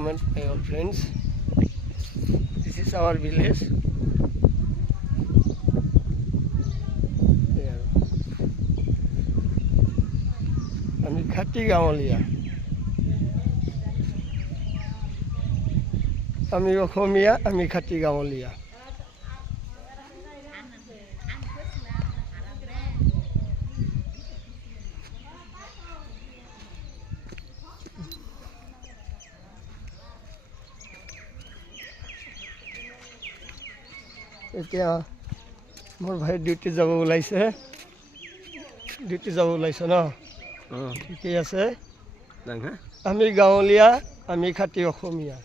moment, my old friends. This is our village. আমি খাটি গাঁৱলীয়া, আমি অসমীয়া, আমি খাটি গাঁৱলীয়া। এতিয়া মোৰ ভাই ডিউটি যাব ওলাইছে, ন? ঠিকেই আছে। আমি গাঁৱলীয়া, আমি খাটি অসমীয়া।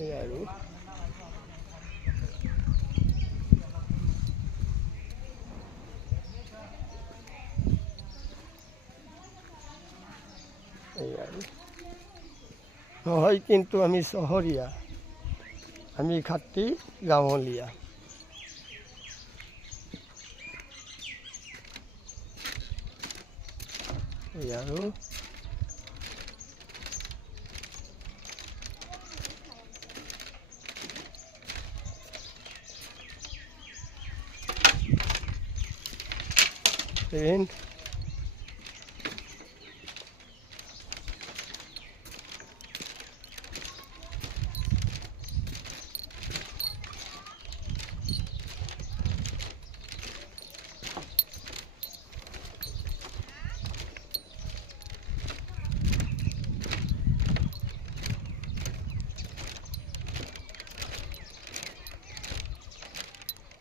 এই আৰু নহয়, কিন্তু আমি চহৰীয়া, আমি খাটি গাঁৱলীয়া। এই আৰু ট্ৰেন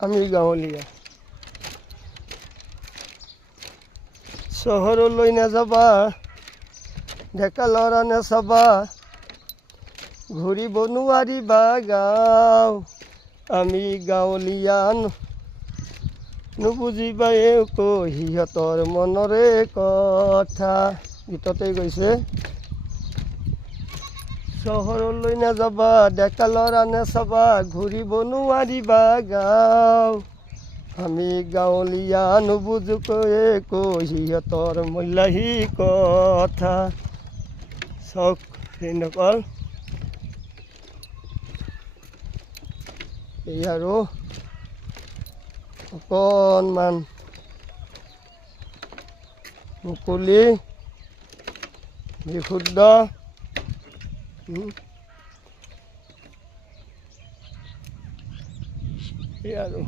আমি গাঁৱলীয়া। চহৰলৈ নাযাবা, ডেকা ল'ৰা নাচাবা, ঘূৰিব নোৱাৰিবা গাঁও, আমি গাঁৱলীয়া। নুবুজিবা একো সিহঁতৰ মনৰে কথা। গীততে গৈছে, চহৰলৈ নাযাবা, ডেকা ল'ৰা নাচাবা, ঘূৰিব নোৱাৰিবা গাঁও, আমি গাঁৱলীয়া। নুবুজো একো সিহঁতৰ মূল্যাহী কথা। চাওক ফ্ৰেণ্ডসকল, এই আৰু অকণমান মুকলি বিশুদ্ধ এই আৰু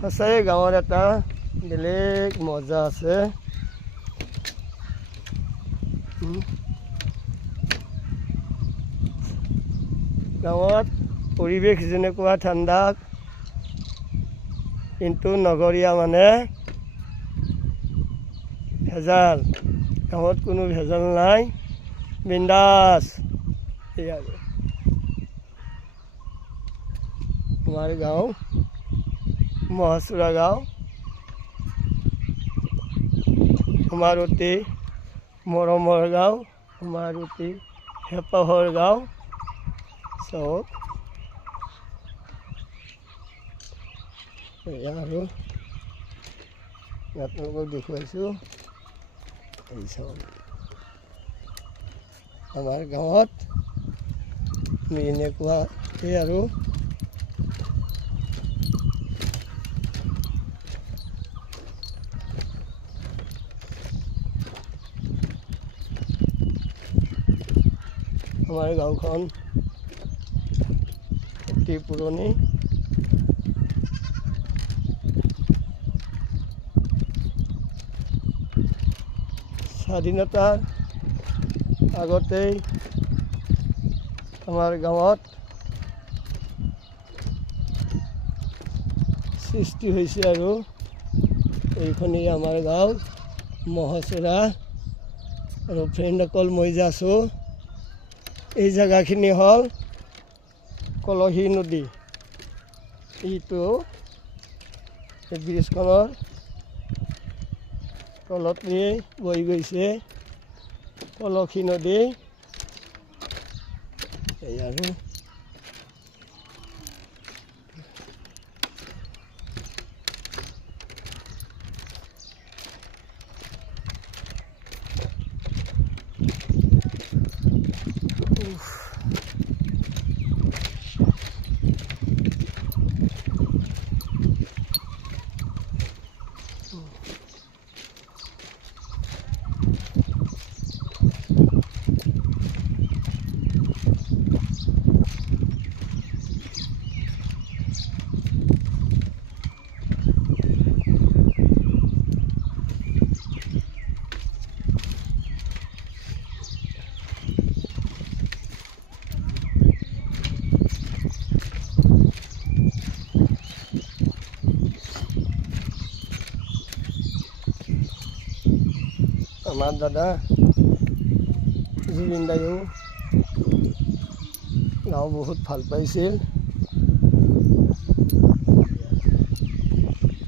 সঁচাই গাঁৱৰ এটা বেলেগ মজা আছে। গাঁৱত পৰিৱেশ যেনেকুৱা ঠাণ্ডা, কিন্তু নগৰীয়া মানে ভেজাল। গাঁৱত কোনো ভেজাল নাই, বিন্দাছ। এই আৰু আমাৰ গাঁও মহাচুৰা গাঁও, আমাৰ অতি মৰমৰ গাঁও, আমাৰ অতি হেঁপাহৰ গাঁও। চাওক এয়া আৰু আপোনালোকক দেখুৱাইছোঁ। এই চাওক আমাৰ গাঁৱত আমি এনেকুৱা এই আৰু আমাৰ গাঁওখন অতি পুৰণি। স্বাধীনতাৰ আগতেই আমাৰ গাঁৱত সৃষ্টি হৈছে আৰু এইখনেই আমাৰ গাঁও মহাচুৰা। আৰু ফ্ৰেণ্ডসকল, মই যে আছোঁ, এই জেগাখিনি হ'ল কলহী নদী। এইটো এই ব্ৰিজখনৰ তলতে বৈ গৈছে কলহী নদী। এই আৰু আমাৰ দাদা জুবিন দায়েও গাঁও বহুত ভাল পাইছিল।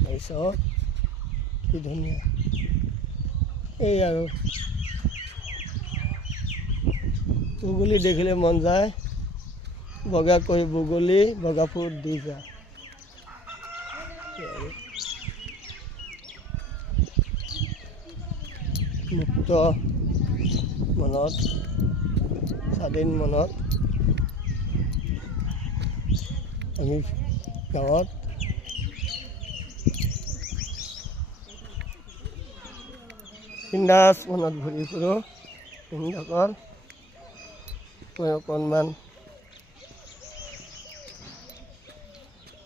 তাৰপিছত কি ধুনীয়া এই আৰু বগলী দেখিলে মন যায় বগাকৈ বগলী বগাপুৰ দি যা। মুক্ত মনত স্বাধীন মনত আমি গাঁৱত বিন্দাছ মনত ঘূৰি ফুৰোঁ। হিন্দকৰ মই অকণমান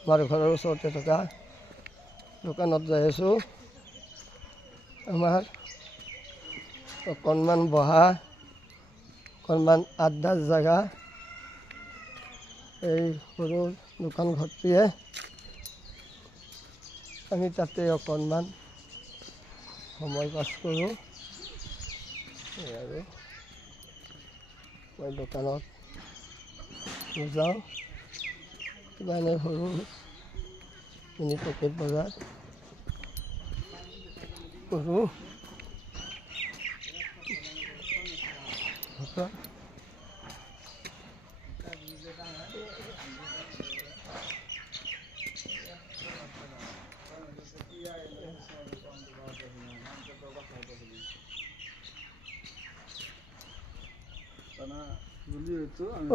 আমাৰ ঘৰৰ ওচৰতে থকা দোকানত যাই আছোঁ। আমাৰ অকণমান বহা অকণমান আড্ডাৰ জেগা এই সৰু দোকান ঘৰটিয়ে আমি তাতে অকণমান সময় পাছ কৰোঁ। আৰু মই দোকানত যাওঁ কিবা এনে সৰু মিনি পকেট বজাৰ কৰোঁ।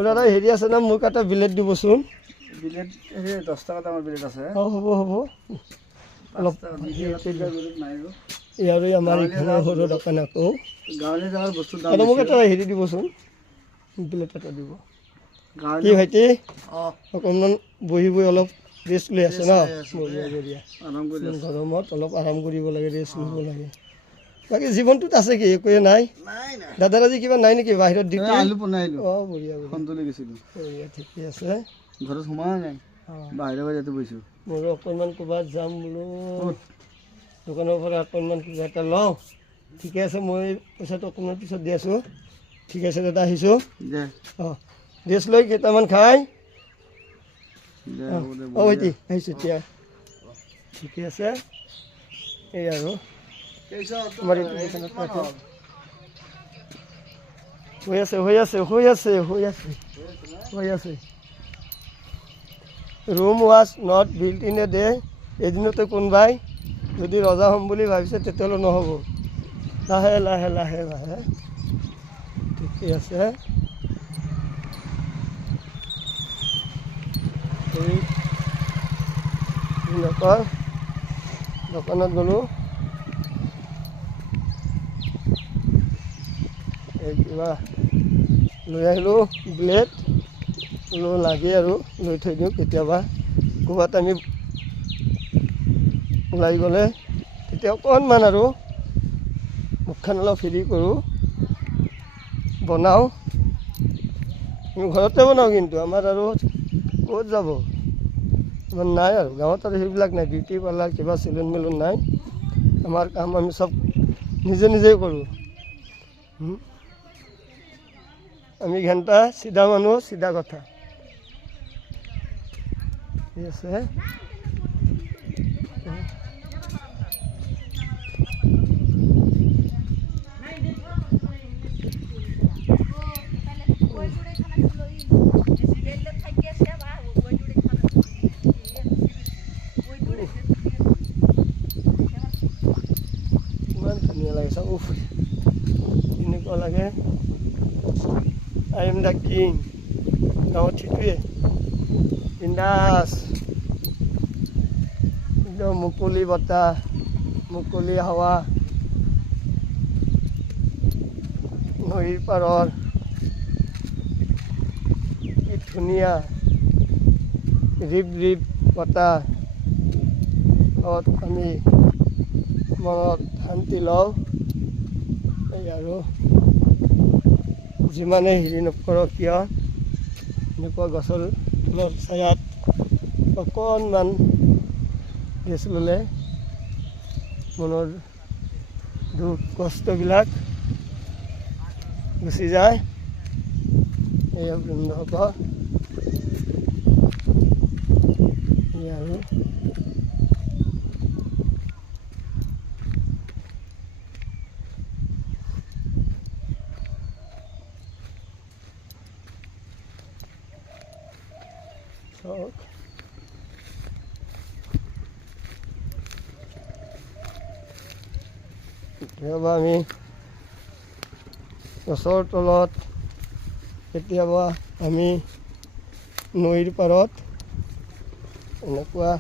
দাদা হেৰি আছে না মোক এটা বিলেট দিবচোন। বিলেট 10 টকা দামৰ বিলেট আছে। হ'ব হ'ব অলপ আৰু আমাৰ এইখানে সৰু দোকান আকৌ গাঁৱলীয়া জেগাৰ বস্তুৰ দাম মোক এটা হেৰি দিবচোন বিলেট এটা দিব। কি ভাইটি অকণমান বহি বহি অলপ ৰেষ্ট লৈ আছে ন। বঢ়িয়া বঢ়িয়া গৰমত অলপ আৰাম কৰিব লাগে ৰেষ্ট ল'ব লাগে। বাকী জীৱনটোত আছে কি একোৱে নাই। দাদাৰ আজি কিবা নাই নেকি বাহিৰত ডিউটি? আলু বনাইলো। বঢ়িয়া সন্তলি গৈছিলোঁ। বঢ়িয়া ঠিকে আছে। ঘৰত সোমাই নাই বাহিৰে বাহিৰতে বহিছোঁ। মোৰো অকণমান ক'ৰবাত যাম বোলো দোকানৰ পৰা অকণমান কিবা এটা লওঁ। ঠিকে আছে মই পইচাটো অকণমান পিছত দি আছোঁ। ঠিক আছে দাদা আহিছোঁ। ৰেষ্ট লৈ কেইটামান খাই ভাইটি আহিছোঁ এতিয়া। ঠিকে আছে এই আৰু আমাৰ এইটো দোকানত ৰাখোঁ। হৈ আছে room was not built in a day. এদিনতে কোনোবাই যদি ৰজা হ'ম বুলি ভাবিছে তেতিয়াহ'লে নহ'ব। লাহে লাহে লাহে লাহে ঠিকে আছে। এই দোকানত গ'লোঁ এই কিবা লৈ আহিলোঁ ব্লেড লাগে আৰু লৈ থৈ দিওঁ। কেতিয়াবা ক'ৰবাত আমি ওলাই গ'লে তেতিয়া অকণমান আৰু মুখখন অলপ হেৰি কৰোঁ বনাওঁ। ঘৰতে বনাওঁ কিন্তু আমাৰ আৰু ক'ত যাব ইমান নাই আৰু গাঁৱত আৰু সেইবিলাক নাই। বিউটি পাৰ্লাৰ কিবা চেলুন মেলুন নাই। আমাৰ কাম আমি চব নিজে নিজেই কৰোঁ। আমি ঘণ্টা চিধা মানুহ চিধা কথা। ঠিক আছে ইমান ধুনীয়া লাগে চাব এনেকুৱা লাগে আই এম দ্য কিং। গাঁৱত সেইটোৱে বিন্দাছ একদম মুকলি বতাহ মুকলি হাৱা নদীৰ পাৰৰ কি ধুনীয়া ৰিপ ৰিপ বতাহ আমি মনত শান্তি লওঁ। এই আৰু যিমানেই হেৰি নকৰক কিয় এনেকুৱা গছৰ তলৰ ছায়াত অকণমান ৰেষ্ট ল'লে মনৰ দুখ কষ্টবিলাক গুচি যায়। এয়া বৃন্দসকল, এই আৰু চাওক কেতিয়াবা আমি গছৰ তলত, কেতিয়াবা আমি নৈৰ পাৰত এনেকুৱা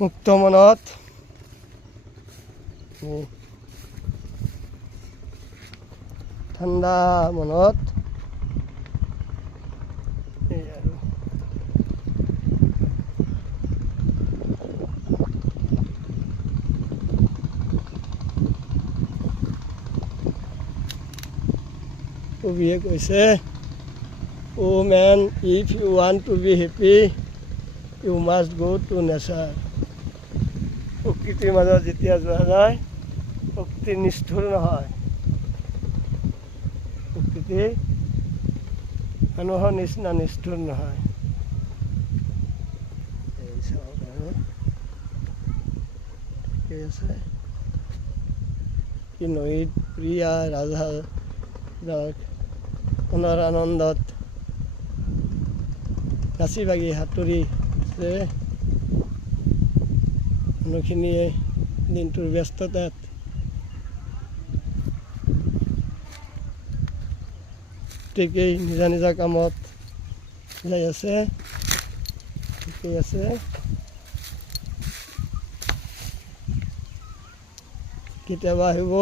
মুক্ত মনত ঠাণ্ডা মনত এই আৰু কবিয়ে কৈছে, oh' man, if you want to be happy you must go to nature. প্ৰকৃতিৰ মাজত যেতিয়া যোৱা যায়, প্ৰকৃতি নিষ্ঠুৰ নহয়। প্ৰকৃতি মানুহৰ নিচিনা নিষ্ঠুৰ নহয়। এই চাওক আৰু ঠিকেই আছে। কি নৈত প্ৰিয়া ৰাধা মনৰ আনন্দত নাচি বাগি সাঁতুৰি আছে মানুহখিনিয়ে দিনটোৰ ব্যস্ততাত। প্ৰত্যেকেই নিজা নিজা কামত যাই আছে, ঠিকেই আছে। কেতিয়াবা আহিব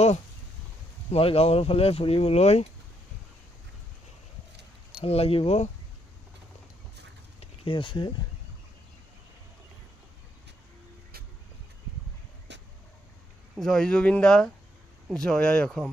আমাৰ গাঁৱৰ ফালে ফুৰিবলৈ, ভাল লাগিব, ঠিকেই আছে। জয় জুবিন দা, জয় আই অসম।